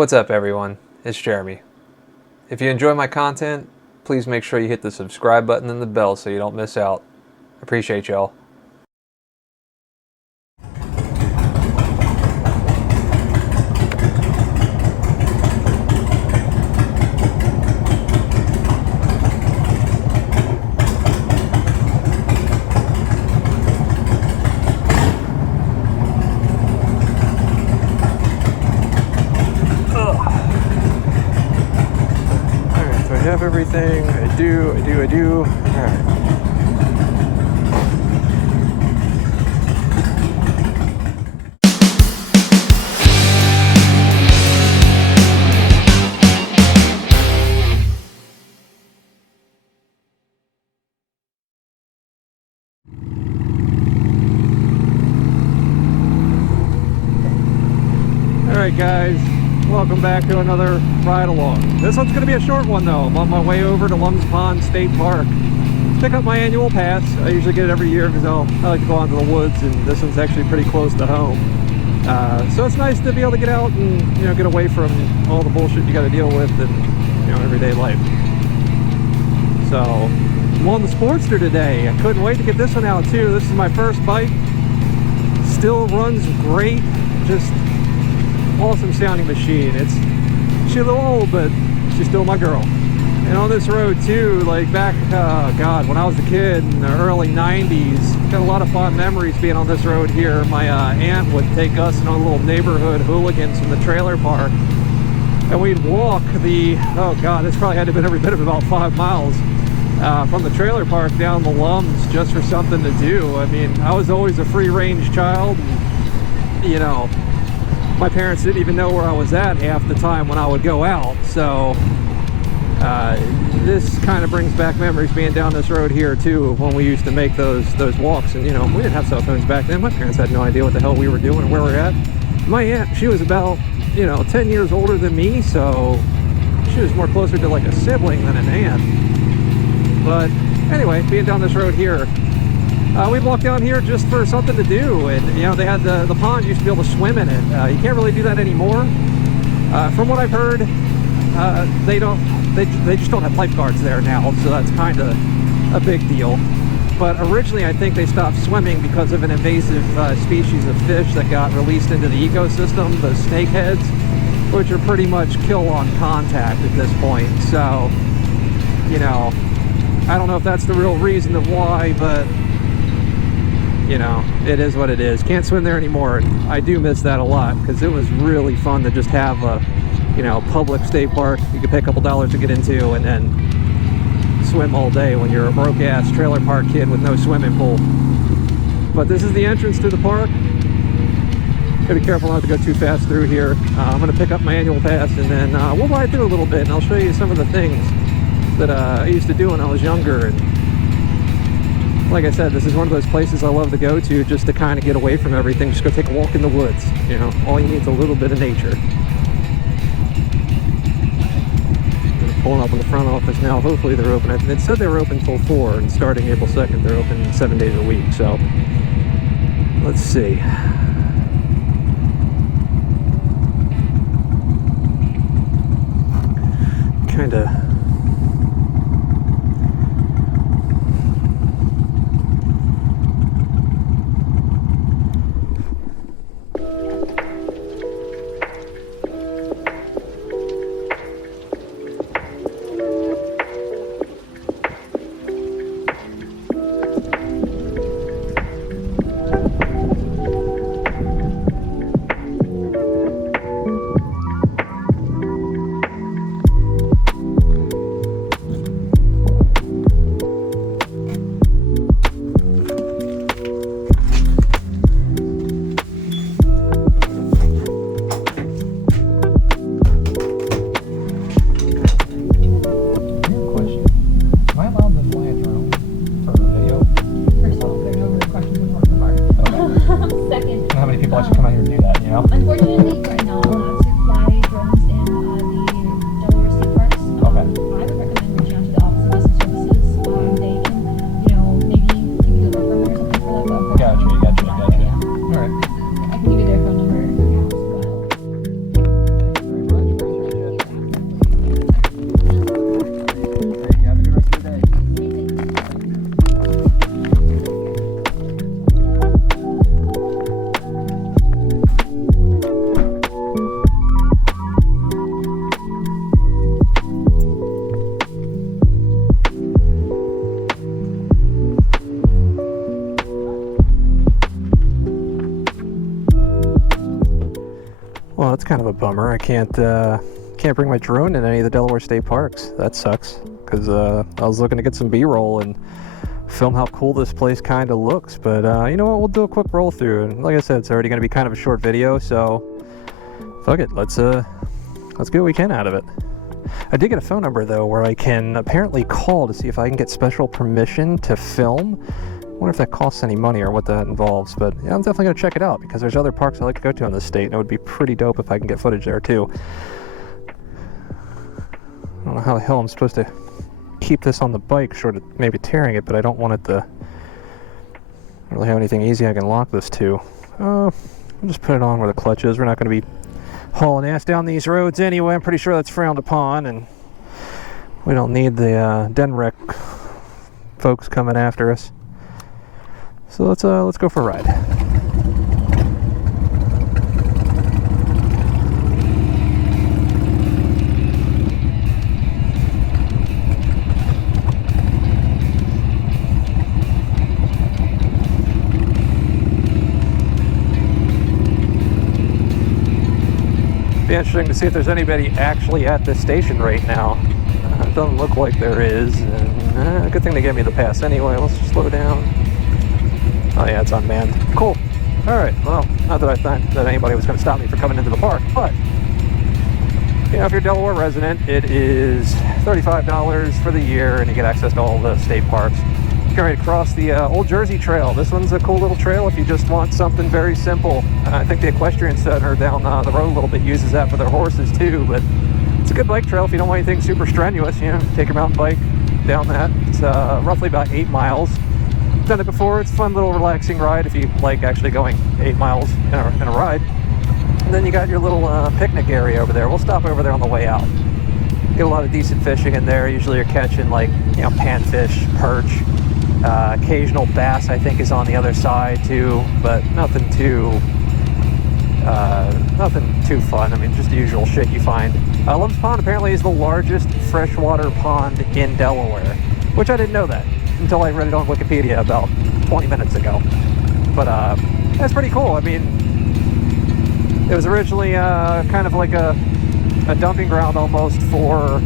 What's up, everyone? It's Jeremy. If you enjoy my content, please make sure you hit the subscribe button and the bell so you don't miss out. Appreciate y'all. Alright, so I have everything. I do. Alright. Alright guys, welcome back to another ride along. This one's going to be a short one though. I'm on my way over to Lums Pond State Park. Pick up my annual pass. I usually get it every year because I like to go out into the woods, and this one's actually pretty close to home. So it's nice to be able to get out and get away from all the bullshit you got to deal with in everyday life. So I'm on the Sportster today. I couldn't wait to get this one out too. This is my first bike. Still runs great. Just awesome sounding machine. She's a little old, but she's still my girl. And on this road too, like back, God, when I was a kid in the early 90s, got a lot of fond memories being on this road here. My aunt would take us and our little neighborhood hooligans from the trailer park, and we'd walk oh God, this probably had to have been every bit of about 5 miles from the trailer park down the Lums just for something to do. I mean, I was always a free-range child, and, my parents didn't even know where I was at half the time when I would go out. So this kind of brings back memories being down this road here too, when we used to make those walks. And we didn't have cell phones back then. My parents had no idea what the hell we were doing and where we're at. My aunt, she was about 10 years older than me, so she was more closer to like a sibling than an aunt. But anyway, being down this road here, we'd walk down here just for something to do, and they had the pond. You used to be able to swim in it. You can't really do that anymore. From what I've heard, they just don't have lifeguards there now, so that's kind of a big deal. But originally I think they stopped swimming because of an invasive species of fish that got released into the ecosystem, the snakeheads, which are pretty much kill on contact at this point. So I don't know if that's the real reason of why, but it is what it is. Can't swim there anymore. And I do miss that a lot, because it was really fun to just have a public state park you could pay a couple dollars to get into and then swim all day when you're a broke ass trailer park kid with no swimming pool. But this is the entrance to the park. Gotta be careful not to go too fast through here. I'm gonna pick up my annual pass, and then we'll ride through a little bit, and I'll show you some of the things that I used to do when I was younger. And like I said, this is one of those places I love to go to just to kind of get away from everything. Just go take a walk in the woods. All you need is a little bit of nature. Pulling up in the front office now. Hopefully they're open. It said they were open till 4, and starting April 2nd, they're open 7 days a week. So let's see. Kind of. kind of a bummer. I can't bring my drone in any of the Delaware state parks. That sucks, because I was looking to get some B-roll and film how cool this place kind of looks. But you know what? We'll do a quick roll through. And like I said, it's already going to be kind of a short video, so fuck it. Let's get what we can out of it. I did get a phone number though where I can apparently call to see if I can get special permission to film. I wonder if that costs any money or what that involves, but yeah, I'm definitely going to check it out because there's other parks I like to go to in this state, and it would be pretty dope if I can get footage there too. I don't know how the hell I'm supposed to keep this on the bike short of maybe tearing it, but I don't want it to. I don't really have anything easy I can lock this to. I'll just put it on where the clutch is. We're not going to be hauling ass down these roads anyway. I'm pretty sure that's frowned upon, and we don't need the den wreck folks coming after us. So let's go for a ride. Be interesting to see if there's anybody actually at this station right now. It doesn't look like there is. And, good thing they gave me the pass anyway. Let's slow down. Oh yeah, it's unmanned. Cool. Alright, well, not that I thought that anybody was going to stop me from coming into the park, but you know, if you're a Delaware resident, it is $35 for the year, and you get access to all the state parks. Get ready to cross the Old Jersey Trail. This one's a cool little trail if you just want something very simple. I think the Equestrian Center down the road a little bit uses that for their horses too, but it's a good bike trail if you don't want anything super strenuous. You know, take your mountain bike down that. It's roughly about 8 miles. Done it before. It's a fun little relaxing ride if you like actually going 8 miles in a ride. And then you got your little picnic area over there. We'll stop over there on the way out. Get a lot of decent fishing in there. Usually you're catching like, you know, panfish, perch, occasional bass I think is on the other side too, but nothing too fun. I mean, just the usual shit you find. Lums Pond apparently is the largest freshwater pond in Delaware, which I didn't know that until I read it on Wikipedia about 20 minutes ago. But that's pretty cool. I mean, it was originally kind of like a dumping ground almost for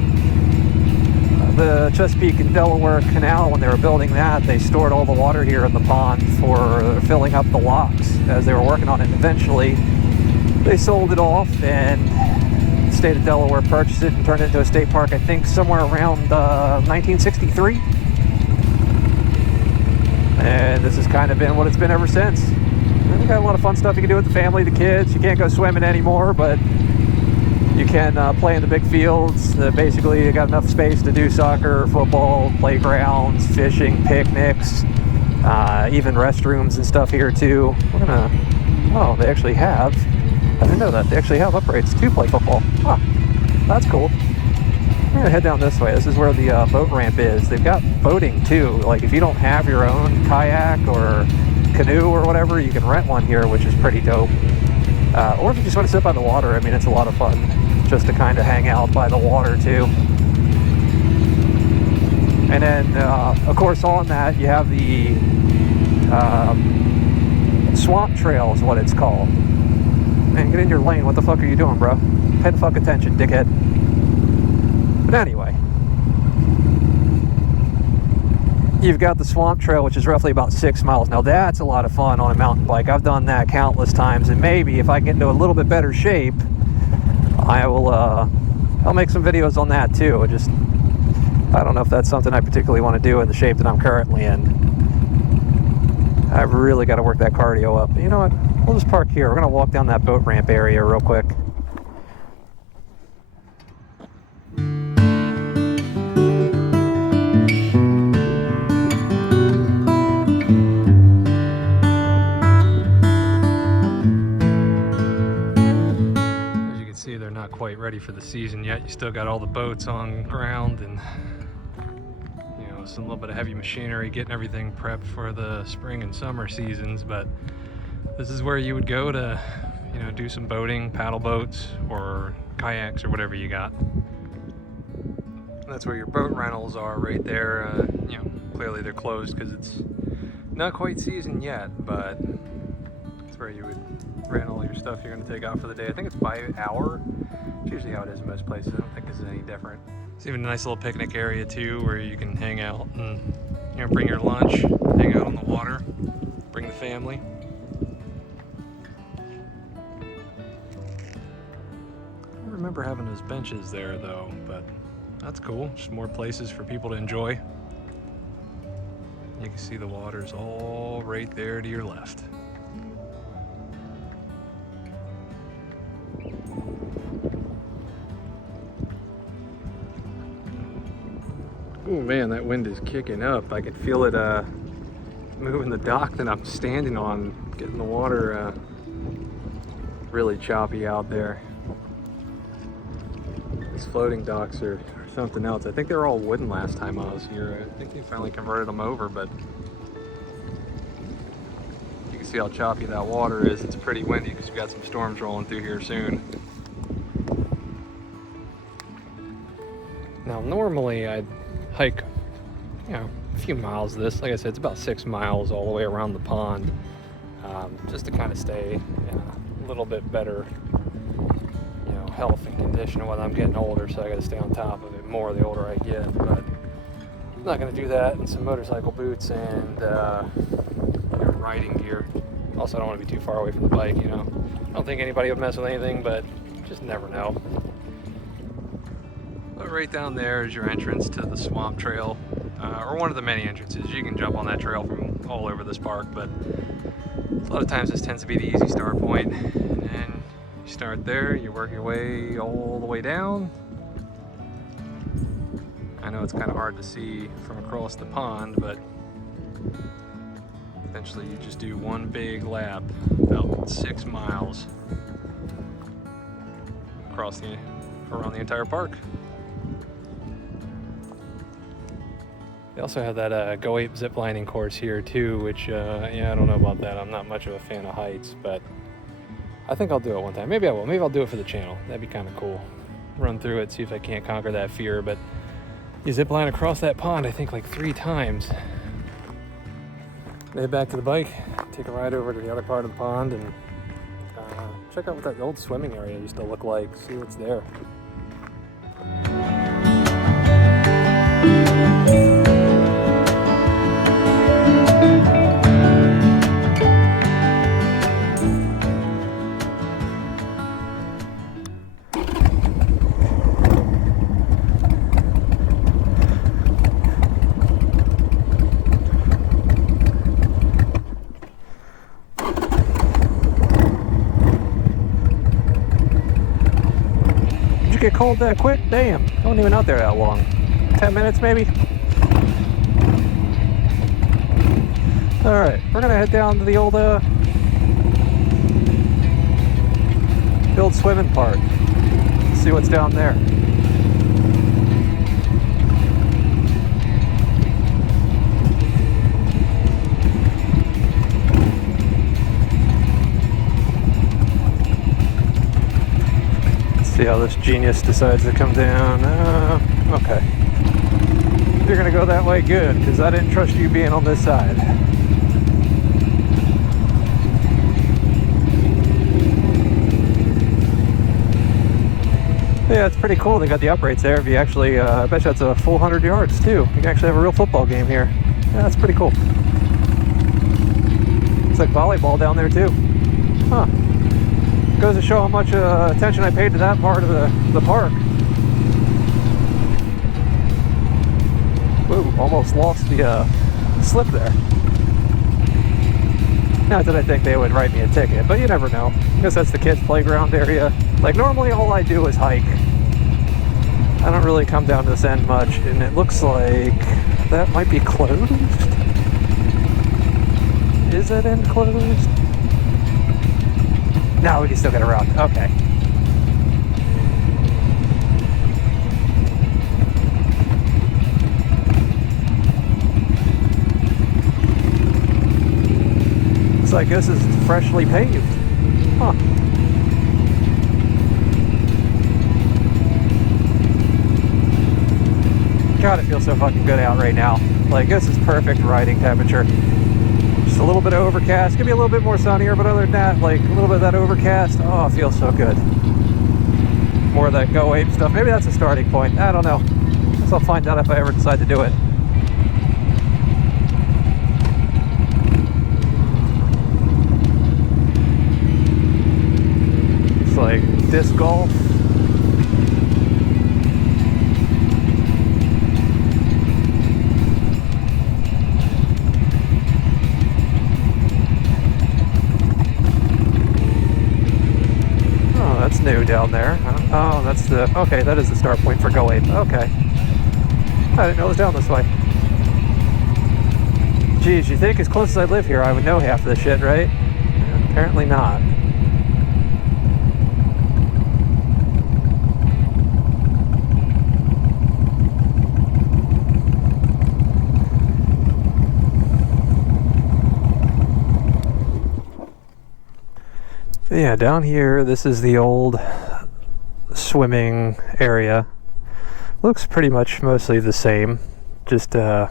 the Chesapeake and Delaware Canal. When they were building that, they stored all the water here in the pond for filling up the locks as they were working on it. Eventually, they sold it off, and the state of Delaware purchased it and turned it into a state park, I think somewhere around 1963. And this has kind of been what it's been ever since. And we got a lot of fun stuff you can do with the family, the kids. You can't go swimming anymore, but you can play in the big fields. Basically, you got enough space to do soccer, football, playgrounds, fishing, picnics, even restrooms and stuff here too. We're gonna, oh, they actually have, I didn't know that, they actually have upgrades to play football. Huh, that's cool. We're gonna head down this way. This is where the boat ramp is. They've got boating too. Like if you don't have your own kayak or canoe or whatever, you can rent one here, which is pretty dope. Or if you just want to sit by the water, I mean, it's a lot of fun just to kind of hang out by the water too. And then, of course, on that, you have the swamp trail is what it's called. Man, get in your lane. What the fuck are you doing, bro? Pay the fuck attention, dickhead. But anyway, you've got the swamp trail, which is roughly about 6 miles. Now that's a lot of fun on a mountain bike. I've done that countless times, and maybe if I get into a little bit better shape, I'll make some videos on that too. I don't know if that's something I particularly want to do in the shape that I'm currently in. I've really got to work that cardio up. But you know what? We'll just park here. We're going to walk down that boat ramp area real quick. Quite ready for the season yet. You still got all the boats on ground, and you know, some little bit of heavy machinery getting everything prepped for the spring and summer seasons. But this is where you would go to, you know, do some boating, paddle boats or kayaks or whatever you got. That's where your boat rentals are right there. You know, clearly they're closed because it's not quite season yet, but That's where you would rent all your stuff you're going to take out for the day. I think it's by hour. It's usually how it is in most places. I don't think this is any different. It's even a nice little picnic area too, where you can hang out and bring your lunch, hang out on the water, bring the family. I don't remember having those benches there though, but that's cool. Just more places for people to enjoy. You can see the water's all right there to your left. Oh man, that wind is kicking up. I could feel it moving the dock that I'm standing on, getting the water really choppy out there. These floating docks are something else. I think they were all wooden last time I was here. I think they finally converted them over, but you can see how choppy that water is. It's pretty windy because we've got some storms rolling through here soon. Now normally I'd hike, a few miles of this. Like I said, it's about 6 miles all the way around the pond, just to kind of stay in a little bit better health and condition when I'm getting older, so I got to stay on top of it more the older I get. But I'm not going to do that in some motorcycle boots and riding gear. Also, I don't want to be too far away from the bike. I don't think anybody would mess with anything, but just never know. But right down there is your entrance to the swamp trail, or one of the many entrances. You can jump on that trail from all over this park, but a lot of times this tends to be the easy start point. And then you start there, you work your way all the way down. I know it's kind of hard to see from across the pond, but eventually you just do one big lap, about 6 miles around the entire park. They also have that Go Ape ziplining course here too, which I don't know about that. I'm not much of a fan of heights, but I think I'll do it one time. Maybe I will. Maybe I'll do it for the channel. That'd be kind of cool. Run through it, see if I can't conquer that fear. But you zip line across that pond, I think like 3 times. Head back to the bike, take a ride over to the other part of the pond, and check out what that old swimming area used to look like. See what's there. Get cold that quick? Damn, I wasn't even out there that long. 10 minutes maybe? Alright, we're gonna head down to the old swimming part. See what's down there. See how this genius decides to come down. Okay. You're gonna go that way, good, because I didn't trust you being on this side. Yeah, it's pretty cool. They got the uprights there. If you actually, I bet you that's a full 100 yards too. You can actually have a real football game here. Yeah, that's pretty cool. It's like volleyball down there too. Huh. Goes to show how much attention I paid to that part of the park. Whoa, almost lost the slip there. Not that I think they would write me a ticket, but you never know. I guess that's the kids' playground area. Like normally all I do is hike. I don't really come down to this end much, and it looks like that might be closed. Is that end closed? No, we can still get around. Okay. Looks like this is freshly paved. Huh. God, it feels so fucking good out right now. Like, this is perfect riding temperature. Just a little bit of overcast. Gonna be a little bit more sunnier, but other than that, like a little bit of that overcast. Oh, it feels so good. More of that Go Ape stuff. Maybe that's a starting point. I don't know. Guess I'll find out if I ever decide to do it. It's like disc golf. That's new down there. Oh, that's the... Okay, that is the start point for Go Ape. Okay. I didn't know it was down this way. Geez, you think as close as I live here, I would know half of this shit, right? Apparently not. Yeah, down here, this is the old swimming area. Looks pretty much mostly the same. Just doesn't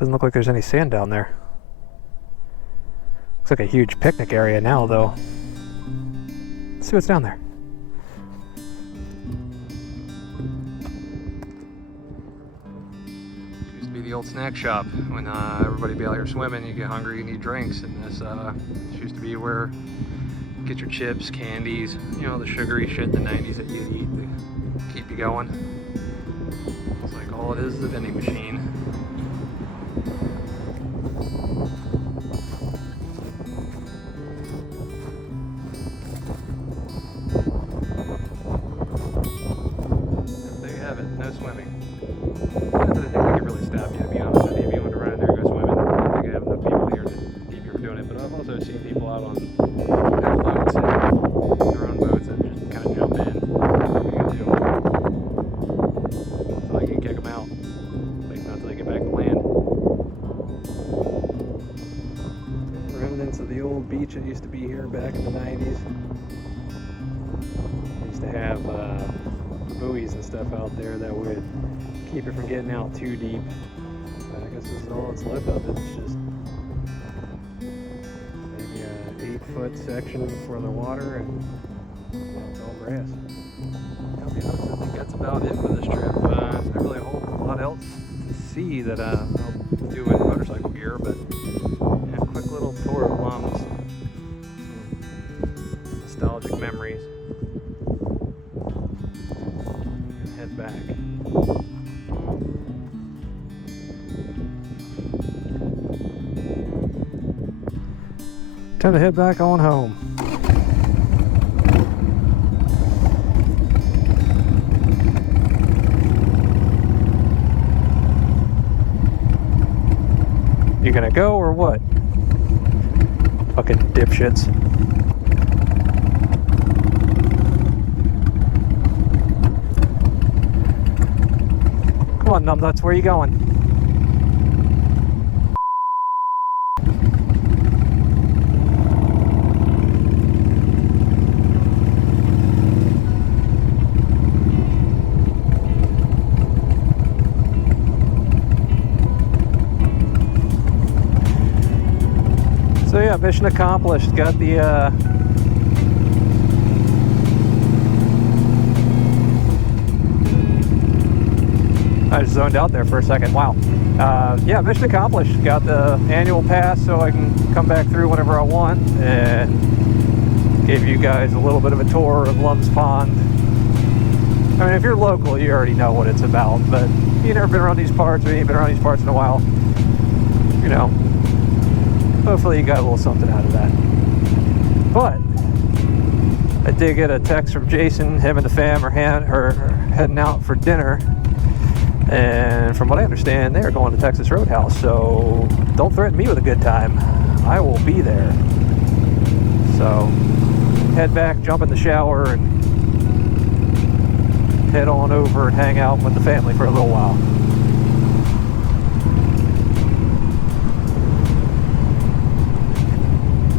look like there's any sand down there. Looks like a huge picnic area now, though. Let's see what's down there. Used to be the old snack shop when everybody be out here swimming. You get hungry, you need drinks, and this used to be where you get your chips, candies, you know, the sugary shit in the 90s that you'd eat to keep you going. It's like all it is a vending machine. There you have it, no swimming. Not that I think we could really stop you, to be honest with you. If you want to run in there and go swimming, I don't think I have enough people here to keep you from doing it. But I've also seen people out on boats and their own boats that just kind of jump in. What are you gonna do? So I can kick them out. Like not until they get back to land. Remnants of the old beach that used to be here back in the 90s. They used to have buoys and stuff out there that would keep it from getting out too deep. But I guess this is all that's left of it. It's just maybe an 8-foot section for the water, and it's all grass. I'll be honest, I think that's about it for this trip. There's not really a whole lot else to see that I'll do in motorcycle gear, but yeah, quick little tour of Lums. Nostalgic memories. And head back. Time to head back on home. You gonna go or what? Fucking dipshits. Come on, numbnuts, where are you going? So yeah, mission accomplished. Got the I just zoned out there for a second. Wow. Yeah, mission accomplished. Got the annual pass so I can come back through whenever I want, and gave you guys a little bit of a tour of Lums Pond. I mean, if you're local, you already know what it's about, but if you've never been around these parts, or you ain't been around these parts in a while, you know, hopefully you got a little something out of that. But I did get a text from Jason. Him and the fam are heading out for dinner, and from what I understand, they're going to Texas Roadhouse. So don't threaten me with a good time. I will be there. So head back, jump in the shower, and head on over and hang out with the family for a little while.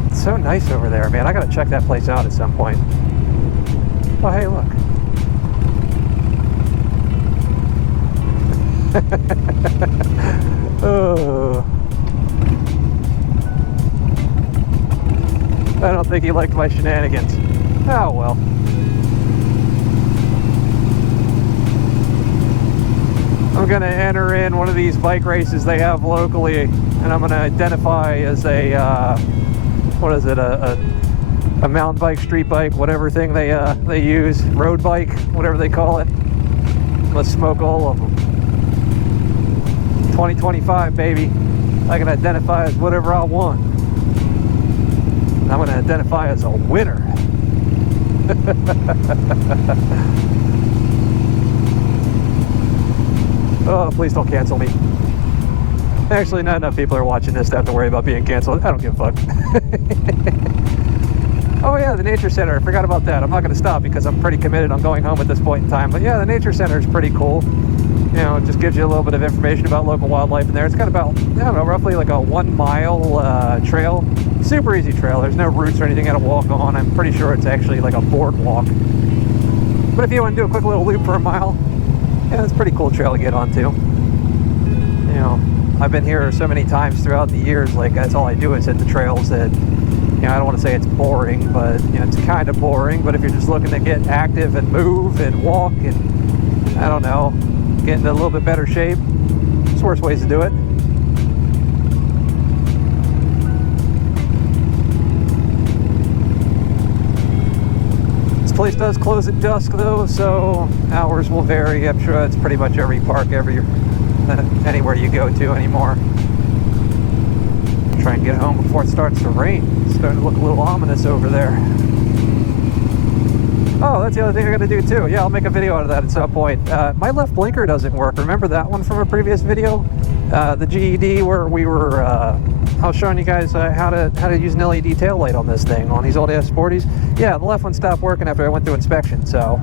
It's so nice over there, man. I gotta check that place out at some point. Oh, hey, look. Oh. I don't think he liked my shenanigans. Oh well. I'm gonna enter in one of these bike races they have locally, and I'm gonna identify as a what is it, a mountain bike, street bike, whatever thing they use, road bike, whatever they call it. Let's smoke all of them. 2025, baby. I can identify as whatever I want. I'm gonna identify as a winner. Oh, please don't cancel me. Actually, not enough people are watching this to have to worry about being canceled. I don't give a fuck. Oh yeah, the nature center. I forgot about that. I'm not going to stop because I'm pretty committed on going home at this point in time. But yeah, the nature center is pretty cool. You know, it just gives you a little bit of information about local wildlife in there. It's got about, I don't know, roughly like a 1 mile trail. Super easy trail. There's no routes or anything you got to walk on. I'm pretty sure it's actually like a boardwalk. But if you want to do a quick little loop for a mile, yeah, it's a pretty cool trail to get onto. You know, I've been here so many times throughout the years, like that's all I do is hit the trails that, you know, I don't want to say it's boring, but you know, it's kind of boring. But if you're just looking to get active and move and walk and, I don't know, get into a little bit better shape, it's worse ways to do it. This place does close at dusk though, so hours will vary. I'm sure it's pretty much every park, anywhere you go to anymore. Try and get home before it starts to rain. It's starting to look a little ominous over there. Oh, that's the other thing I gotta do too. Yeah, I'll make a video out of that at some point. My left blinker doesn't work. Remember that one from a previous video? The GED where we were, I was showing you guys how to use an LED tail light on this thing, on these old ass Sporties. Yeah, the left one stopped working after I went through inspection, so.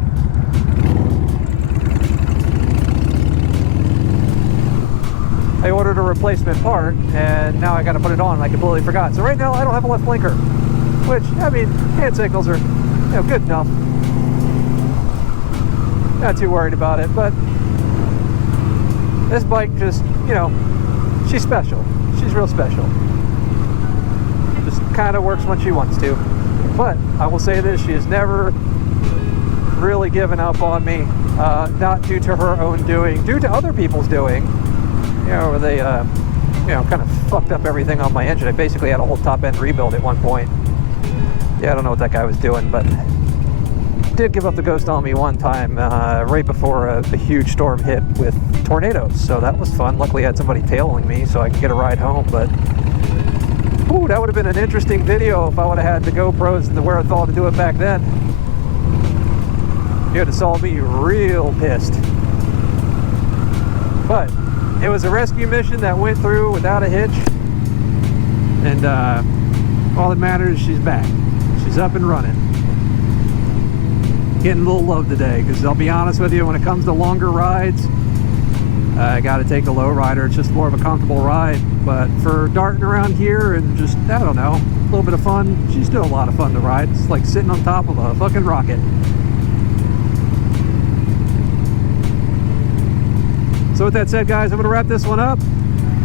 I ordered a replacement part, and now I gotta put it on, and I completely forgot. So right now, I don't have a left blinker, which, I mean, hand signals are, you know, good enough. Not too worried about it, but this bike just, you know, she's special. She's real special. Just kind of works when she wants to. But I will say this, she has never really given up on me, not due to her own doing, due to other people's doing. You know, where they, you know, kind of fucked up everything on my engine. I basically had a whole top end rebuild at one point. Yeah, I don't know what that guy was doing, but did give up the ghost on me one time right before a huge storm hit with tornadoes. So that was fun. Luckily, I had somebody tailing me so I could get a ride home. But ooh, that would have been an interesting video if I would have had the GoPros and the wherewithal to do it back then. You would have saw me real pissed. But it was a rescue mission that went through without a hitch, and all that matters is she's back. She's up and running. Getting a little love today, because I'll be honest with you, when it comes to longer rides, I got to take the low rider. It's just more of a comfortable ride. But for darting around here and just, I don't know, a little bit of fun, she's still a lot of fun to ride. It's like sitting on top of a fucking rocket. So with that said, guys, I'm going to wrap this one up.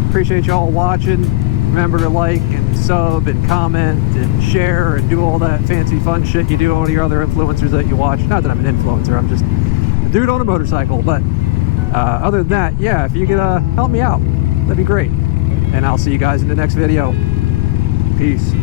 Appreciate y'all watching. Remember to like and sub and comment and share and do all that fancy fun shit you do on all your other influencers that you watch. Not that I'm an influencer, I'm just a dude on a motorcycle. But other than that, yeah, if you could help me out, that'd be great. And I'll see you guys in the next video. Peace.